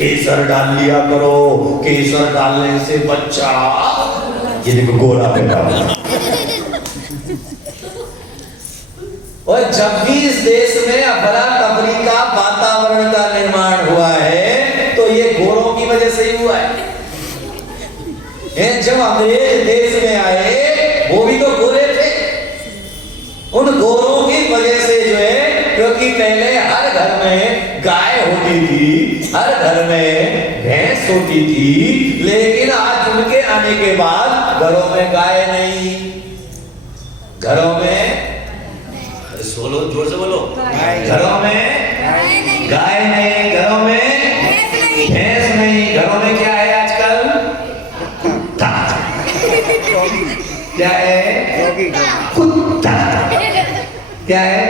केसर डाल लिया करो, केसर डालने से बच्चा ये देखो गोरा पैदा होगा। और जब भी इस देश में अफरा तफरी का वातावरण का निर्माण हुआ है तो ये गोरों की वजह से ही हुआ है। जब अंग्रेज देश में आए वो भी तो गोरे थे, उन गोरों की वजह से जो है, क्योंकि पहले हर घर में गाय होती थी, हर घर में भैंस होती थी, लेकिन आज उनके आने के बाद घरों में गाय नहीं, घरों में बोलो जोर से बोलो, घरों में गाय नहीं, घरों में भैंस नहीं, घरों में क्या है आजकल? कुत्ता। क्या है? कुत्ता। क्या है?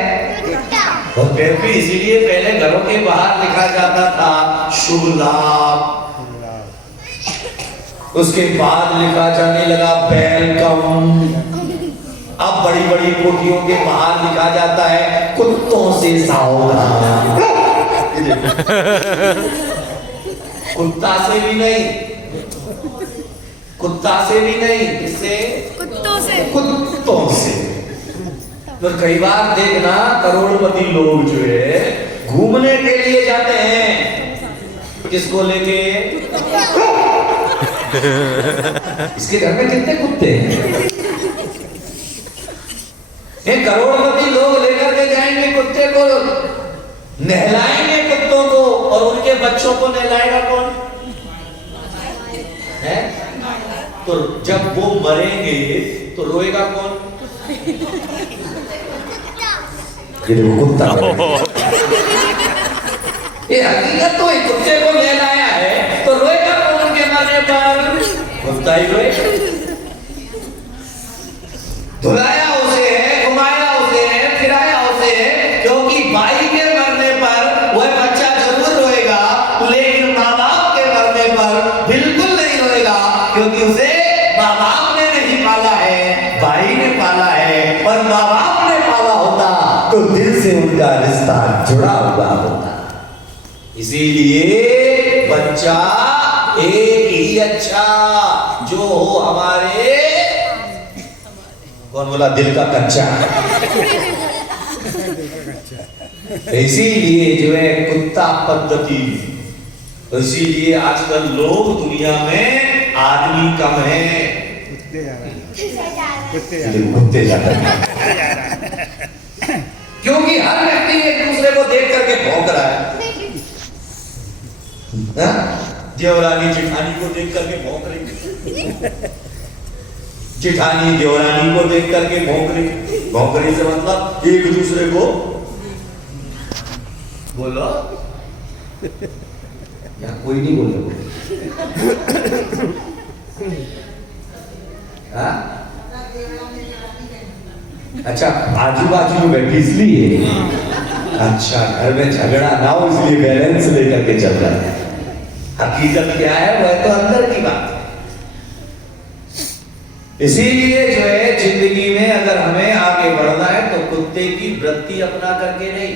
और फिर भी इसीलिए पहले घरों के बाहर लिखा जाता था शुभ लाभ, उसके बाद लिखा जाने लगा वेलकम। अब बड़ी बड़ी कोठियों के बाहर लिखा जाता है कुत्तों से सावधान। कुत्ता से भी नहीं, कुत्ता से भी नहीं, किससे? कुत्तों से, कुत्तों से। तो कई बार देखना करोड़पति लोग जो है घूमने के लिए जाते हैं, किसको लेके? इसके घर में कितने कुत्ते हैं? करोड़पति लोग लेकर के जाएंगे कुत्ते को, नहलाएंगे कुत्तों को, और उनके बच्चों को नहलाएगा कौन है? तो जब वो मरेंगे तो रोएगा कौन? कुत्ता। ये हकीकत तो है, कुत्ते को नहलाया है तो रोएगा कौन उनके मरने पर? कुत्ता ही रोएगा। धुलाया उसे है, घुमाया उसे है, फिराया उसे है, क्योंकि भाई के मरने पर वह बच्चा जरूर रोएगा, लेकिन माँ बाप के मरने पर बिल्कुल नहीं रोएगा, क्योंकि उसे माँ बाप ने नहीं पाला है, भाई ने पाला है। और माँ बाप ने पाला होता तो दिल से उनका रिश्ता जुड़ा हुआ होता। इसीलिए बच्चा एक ही अच्छा जो हो हमारे, कौन बोला दिल का कच्चा? इसीलिए जो है कुत्ता पद्धति, इसीलिए आजकल लोग दुनिया में आदमी कम है, कुत्ते ज्यादा हैं। क्योंकि हर व्यक्ति एक दूसरे को देख करके भौंक रहा है। देवरानी जेठानी को देख करके भौंक रही, जेठानी देवरानी को देख करके भौंक रही। भौंकने से मतलब एक दूसरे को बोलो, या कोई नहीं बोले। अच्छा, आजू बाजू में बैठी इसलिए, अच्छा घर में झगड़ा ना हो इसलिए बैलेंस लेकर के चल रहा है। हकीकत क्या है वह तो अंदर की बात है। इसीलिए जो है जिंदगी में अगर हमें आगे बढ़ना है तो कुत्ते की वृत्ति अपना करके नहीं,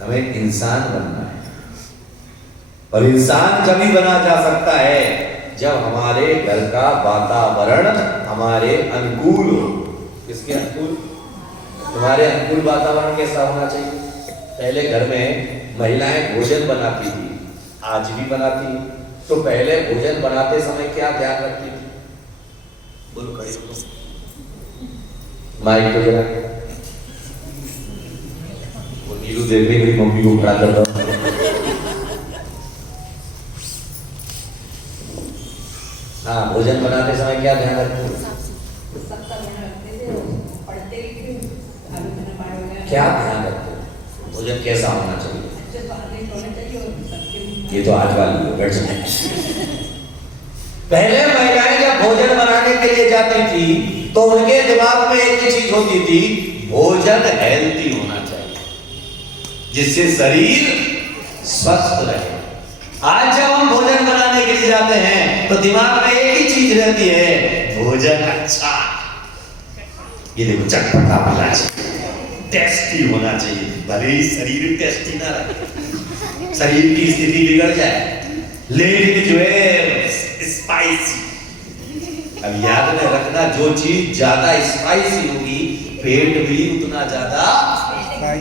हमें इंसान बनना है। और इंसान जब ही बना जा सकता है जब हमारे घर का वातावरण हमारे अनुकूल हो। किसके अनुकूल? तुम्हारे अनुकूल वातावरण कैसा होना चाहिए? पहले घर में महिलाएं भोजन बनाती थी, आज भी बनाती, तो पहले भोजन बनाते समय क्या ध्यान रखती थी? बोलो खड़े हो, माइक तो जरा, वो नीलू देखने मेरी मम्मी को खड़ा करता हूँ। हाँ, भोजन बनाते समय क्या ध्यान रखते हो? क्या ध्यान रखते हो? भोजन कैसा होना चाहिए? ये तो आज वाली है, बैठ जाए। पहले महिलाएं जब भोजन बनाने के लिए जाती थी तो उनके दिमाग में एक ही चीज होती थी, भोजन हेल्दी होना चाहिए जिससे शरीर स्वस्थ रहे। आज जब हम भोजन बनाने के लिए जाते हैं तो दिमाग में एक ही चीज रहती है, भोजन अच्छा, ये देखो चटपटा होना चाहिए, टेस्टी होना चाहिए, भले ही शरीर टेस्टी ना रहे। शरीर की स्थिति बिगड़ जाए, लेकिन जो है स्पाइसी। अब याद में रखना, जो चीज ज्यादा स्पाइसी होगी पेट भी उतना ज्यादा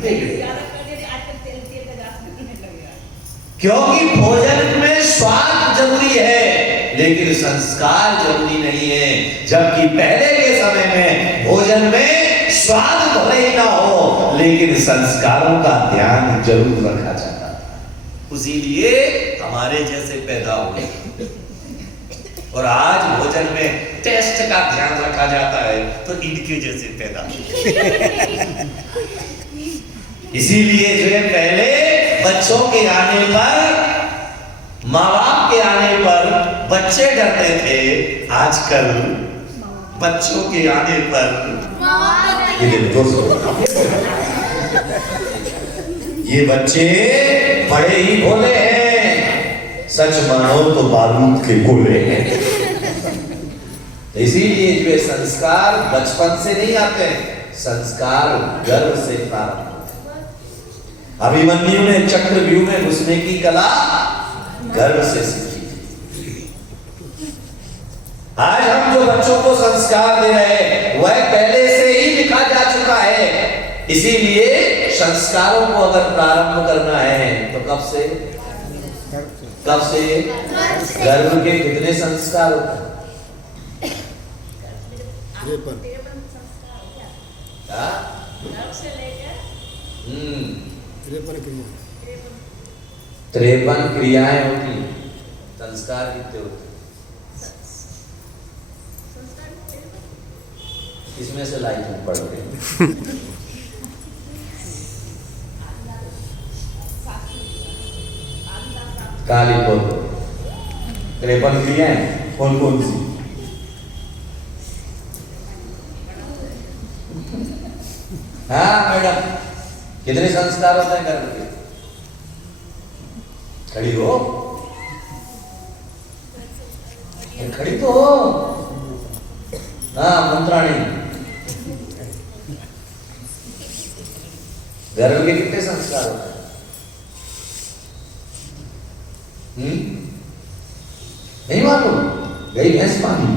बिगड़ेगा। क्योंकि भोजन में स्वाद जरूरी है लेकिन संस्कार जरूरी नहीं है। जबकि पहले के समय में भोजन में स्वाद भले ही ना हो लेकिन संस्कारों का ध्यान जरूर रखा जाता है, इसीलिए हमारे जैसे पैदा हुए। और आज भोजन में टेस्ट का ध्यान रखा जाता है तो इनके जैसे पैदा। इसीलिए जो है पहले बच्चों के आने पर, माँ बाप के आने पर बच्चे डरते थे, आजकल बच्चों के आने पर ये बच्चे बड़े ही भोले हैं, सच मानो तो बारूद के गोले हैं। इसीलिए जो संस्कार बचपन से नहीं आते, संस्कार गर्भ से प्रारंभ होते हैं। अभिमन्यु ने चक्रव्यूह में घुसने की कला गर्भ से सीखी थी। आज हम जो बच्चों को संस्कार दे रहे हैं वह पहले से ही लिखा जा चुका है। इसीलिए संस्कारों को अगर प्रारंभ करना है तो कब से? गर्भ के कितने संस्कार होते हैं? 53 क्रियाएं होती हैं। संस्कार कितने होते हैं? इसमें से लाइट में पढ़ रहे हैं। काली बोल 53 क्रियाएं कौन कौन सी? हाँ मैडम, कितने संस्कार होते हैं गर्भ के? खड़ी हो, खड़ी तो हो। हाँ मंत्राणी, गर्भ के कितने संस्कार होते हैं? नहीं मालूम? गई भैंस मालूम,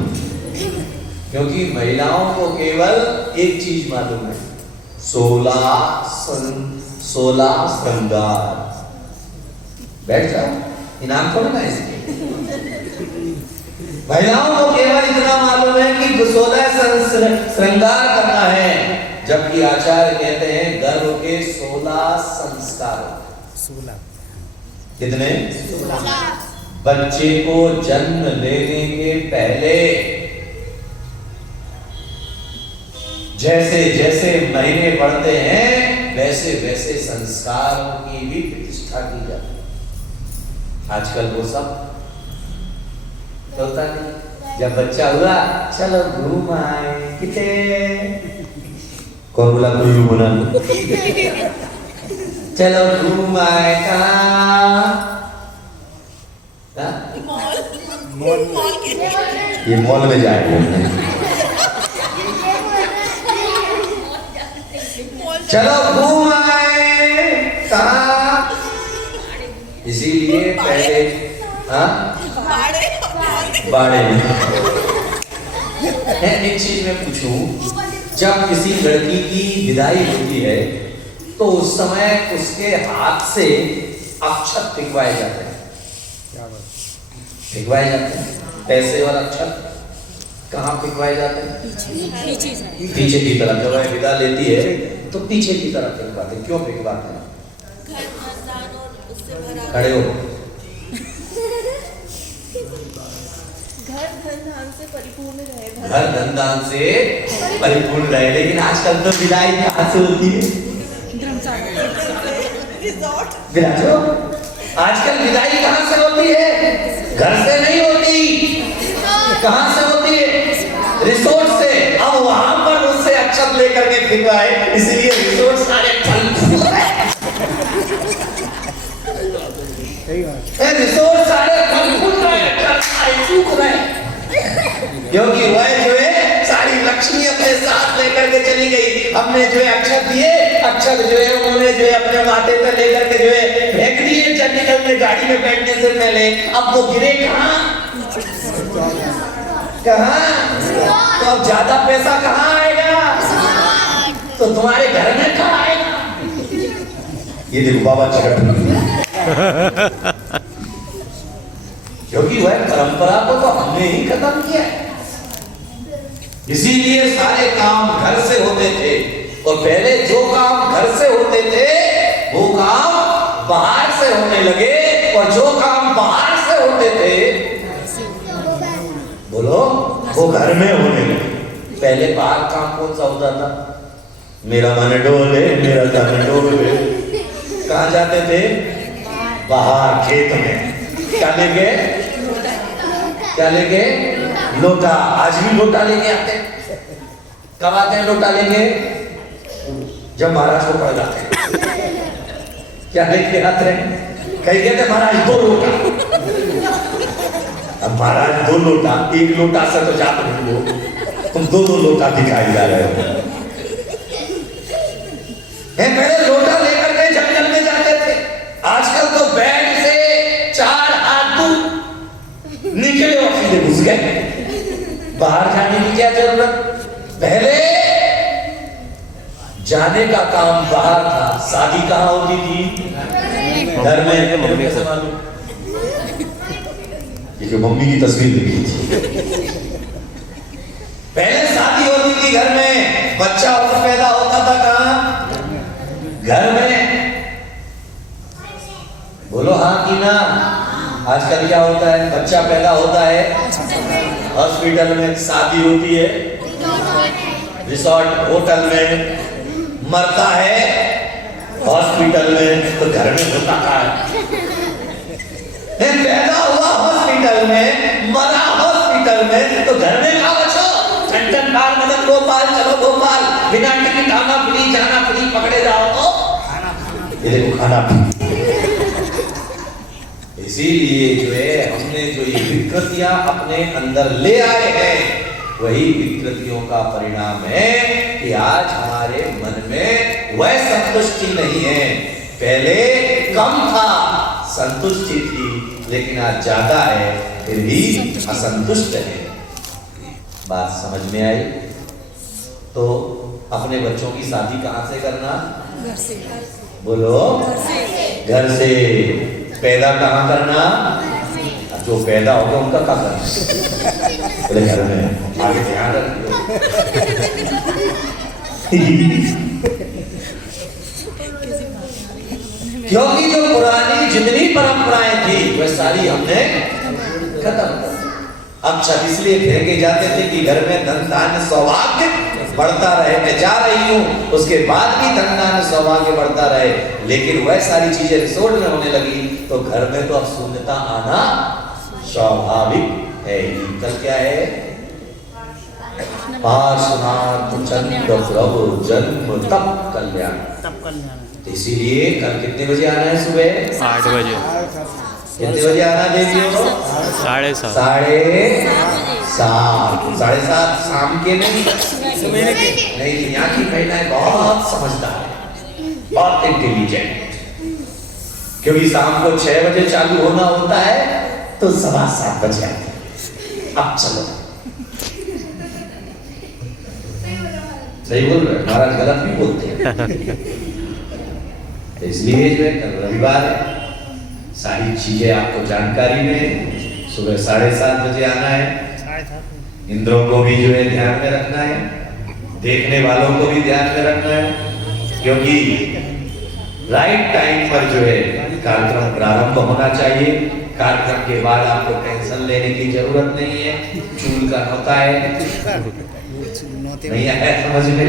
क्योंकि महिलाओं को केवल एक चीज मालूम है, 16 श्रृंगार। बैठ जाओ, इनाम थोड़ा ना इसके। महिलाओं को केवल इतना मालूम है कि 16 श्रृंगार करना है, जबकि आचार्य कहते हैं गर्भ के 16 संस्कार। 16 कितने? 16। बच्चे को जन्म लेने के पहले जैसे जैसे महीने बढ़ते हैं वैसे वैसे संस्कारों की भी प्रतिष्ठा की जाती है। आजकल वो सब चलता नहीं। जब बच्चा हुआ, चलो घूम आए, कितने कौन बोला? कुल्लू मनाली। चलो घूम आए, कहाँ? ये मॉल में जाएंगे। चलो घूम आए, कहाँ? इसीलिए पहले बाड़े में। एक चीज मैं पूछूं, जब किसी लड़की की विदाई होती है तो उस समय उसके हाथ से अक्षत फेंकवाए जाते हैं। फेंकवाए जाते हैं पैसे और अक्षत कहाँ फेंकवाए जाते हैं? पीछे की तरफ। जब वह विदा लेती है तो पीछे की तरफ फेंकवाते हैं। क्यों फेंकवाते हैं? खड़े हो। घर धन से परिपूर्ण रहे। घर धन दान से परिपूर्ण रहे। लेकिन आजकल तो विदाई कहाँ से होती है? आजकल विदाई कहाँ से होती है? घर से नहीं होती। कहाँ से होती है? रिसोर्ट से। अब वहां पर उससे अक्षत लेकर के फिरवाए, इसलिए रिसोर्ट सारे रिसोर्ट सारे सूख रहे, क्योंकि वह जो है सारी लक्ष्मी अपने साथ लेकर के चली गई। हमने जो है अक्षत दिए, अक्षत जो है उन्होंने जो है अपने माथे पर लेकर के जो है फेंक दिए चंडीगढ़ में गाड़ी में बैठने से पहले। अब वो गिरे कहाँ कहाँ? तो अब ज्यादा पैसा कहाँ आएगा? तो तुम्हारे घर में कहाँ आएगा? ये देखो बाबा चरण क्योंकि वह परंपरा को तो हमने ही खत्म किया है। इसीलिए सारे काम घर से होते थे और पहले जो काम घर से होते थे वो काम बाहर से होने लगे और जो काम बाहर से होते थे बोलो वो घर में होने लगे। पहले बाहर काम कौन सा होता था? मेरा मन डोले मेरा तन डोले। कहाँ जाते थे? बाहर खेत में। क्या लेके? क्या लेके? लोटा। आज भी लोटा लेके आते हैं। कब आते हैं लोटा लेके? जब महाराज को पड़ जाते हैं। क्या लेके आते हैं? कहीं कहते महाराज 2 लोटा। अब महाराज 2 लोटा, 1 लोटा से तो जाते नहीं हो, तुम 2 लोटा दिखाई जा रहे हो। पहले लोटा लेकर के जंगल में जाते थे। आजकल तो बैग से 4 हाथ दूर निकले और सीधे घुस गए। बाहर जाने की क्या जरूरत? पहले जाने का काम बाहर था। शादी कहाँ होती थी? घर में। मम्मी से मालूम? ये जो मम्मी की तस्वीर देखी थी, पहले शादी होती थी घर में। बच्चा और पैदा होता था कहाँ? घर में। बोलो हाँ कि ना? आजकल क्या होता है? बच्चा पैदा होता है हॉस्पिटल में, शादी होती है रिसोर्ट होटल में, मरता है हॉस्पिटल में, तो घर में होता है। पैदा हुआ हॉस्पिटल में, मरा हॉस्पिटल में, तो घर में कहाँ बचो? टन बार मदन गोपाल, चलो गोपाल, बिना टिकट आना फ्री जाना फ्री, पकड़े जाओ तो ये देखो खाना। इसीलिए जो है हमने जो ये विकृतियां अपने अंदर ले आए हैं, वही विकृतियों का परिणाम है कि आज हमारे मन में वह संतुष्टि नहीं है। पहले कम था, संतुष्टि थी, लेकिन आज ज्यादा है, फिर भी असंतुष्ट है। बात समझ में आई? तो अपने बच्चों की शादी कहाँ से करना? घर से। बोलो घर से। पैदा कहाँ करना? जो पैदा होगा उनका क्या करना? बोले घर में। आगे ध्यान रखियो। क्योंकि जो पुरानी जितनी परंपराएं थी वह सारी हमने खत्म कर दी। अच्छा इसलिए फेंके जाते थे कि घर में धन धान्य सौभाग्य बढ़ता रहे। मैं जा रही हूँ, उसके बाद भी धन धान्य सौभाग्य बढ़ता रहे, लेकिन वह सारी चीजें रिसोर्ट में होने लगी तो घर में तो अब शून्यता आना स्वाभाविक है। कल क्या है? पार्श्वनाथ चंद्र प्रभु जन्म तप कल्याण। इसीलिए कल कितने बजे आना है? सुबह 8 बजे। कितने बजे आना देखियो? 7:30। 7:30। 7:30 शाम के नहीं, नहीं। यहाँ की महिलाएं बहुत समझदार है, बहुत इंटेलिजेंट। क्योंकि शाम को 6 बजे चालू होना होता है तो 7:15 बजे आते हैं। अब चलो, सही बोल रहे, महाराज गलत भी बोलते हैं। इसलिए जो है कल रविवार है, सारी चीजें आपको जानकारी में। सुबह 7:30 बजे आना है। इंद्रों को भी जो है ध्यान में रखना है, देखने वालों को भी ध्यान में रखना है, क्योंकि राइट टाइम पर जो है कार्यक्रम प्रारंभ होना चाहिए। कार्यक्रम के बाद आपको टेंशन लेने की जरूरत नहीं है। चूल का होता है, नहीं आया समझ में?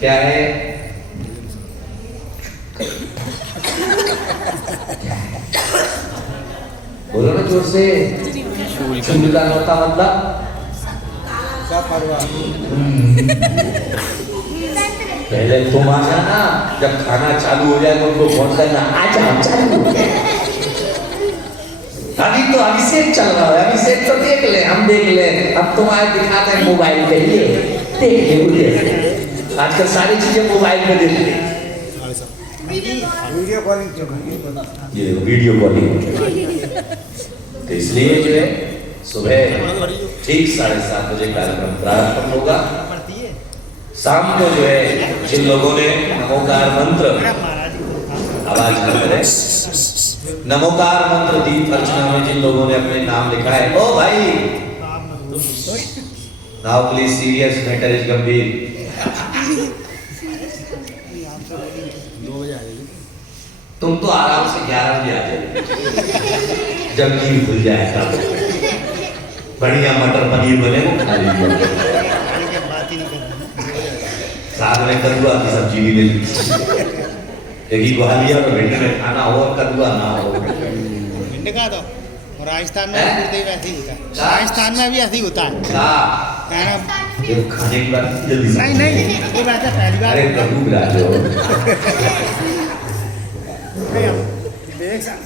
क्या है? बोलो ना जोर से। चूल का नौता मतलब पहले तुम आ जाना, जब खाना चालू हो जाए तो उनको फोन करना, आ जाओ चालू हो जाए। अभी तो अभिषेक चल रहा है, अभिषेक तो देख ले, हम देख ले। अब तुम्हारे दिखाते हैं मोबाइल पे, ये देखिए मुझे आजकल सारी चीजें मोबाइल में देखते हैं। वीडियो कॉलिंग ये वीडियो कॉलिंग। तो इसलिए जो है सुबह ठीक 7:30 बजे कार्यक्रम प्रारंभ होगा। शाम को जो है जिन लोगों ने नमोकार मंत्र, आवाज न करें, नमोकार मंत्र दीप अर्चना में जिन लोगों ने अपने नाम लिखा है, ओ भाई now please serious, matter is गंभीर। तुम तो आराम से 11 बजे आ जाओ, जब नींद खुल जाए तब बढ़िया मटर पनीर बने वो खा लीजिए, साथ में कद्दू की सब्जी भी ले लीजिए। यही ग्वालियर और भिंड में खाना हो और कद्दू ना हो। भिंड का तो राजस्थान में भी वैसे ही होता है, राजस्थान में भी ऐसे ही होता है। ये खाने की बात जल्दी से नहीं ये बात है पहली बार। अरे कद्दू राजो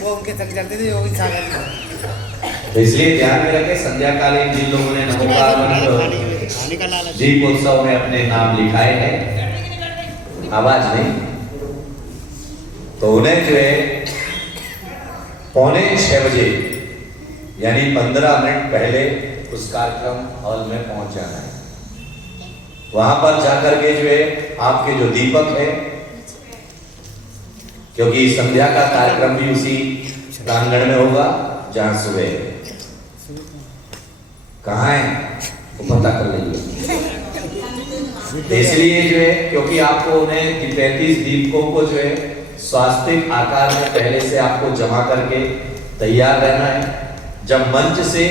वो उनके तक चलते थे वो सागर। तो इसलिए ध्यान में रखें, संध्या कालीन जिन लोगों ने नमोकार मंत्र दीपोत्सव में अपने नाम लिखाए हैं, आवाज नहीं, तो उन्हें जो है 5:45 बजे यानी 15 मिनट पहले उस कार्यक्रम हॉल में पहुंच जाना है। वहां पर जाकर के जो है आपके जो दीपक है, क्योंकि संध्या का कार्यक्रम भी उसी प्रांगण में होगा जहां सुबह कहाँ है वो पता कर लीजिए। इसलिए जो है क्योंकि आपको उन्हें 33 दीपकों को जो है स्वास्तिक आकार में पहले से आपको जमा करके तैयार रहना है। जब मंच से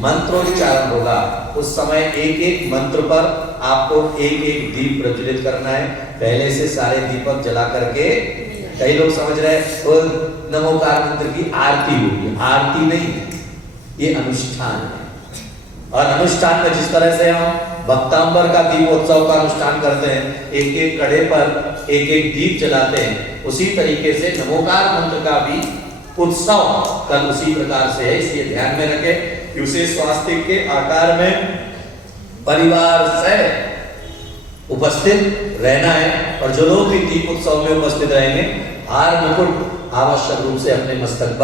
मंत्रोच्चारण होगा उस समय एक एक मंत्र पर आपको एक एक दीप प्रज्वलित करना है। पहले से सारे दीपक जला करके, कई लोग समझ रहे हैं नमोकार मंत्र की आरती होगी, आरती नहीं, ये अनुष्ठान है। और अनुष्ठान में जिस तरह से हम भक्तांबर का दीपोत्सव का अनुष्ठान करते हैं, एक एक कड़े पर एक एक दीप जलाते हैं, उसी तरीके से नमोकार मंत्र का भी उत्सव कल उसी प्रकार से है। इसलिए ध्यान में रखें, उसे स्वास्तिक के आकार में परिवार से उपस्थित रहना है। और जो लोग भी दीप उत्सव में उपस्थित रहेंगे, हार मुकुट आवश्यक रूप से अपने मस्तक पर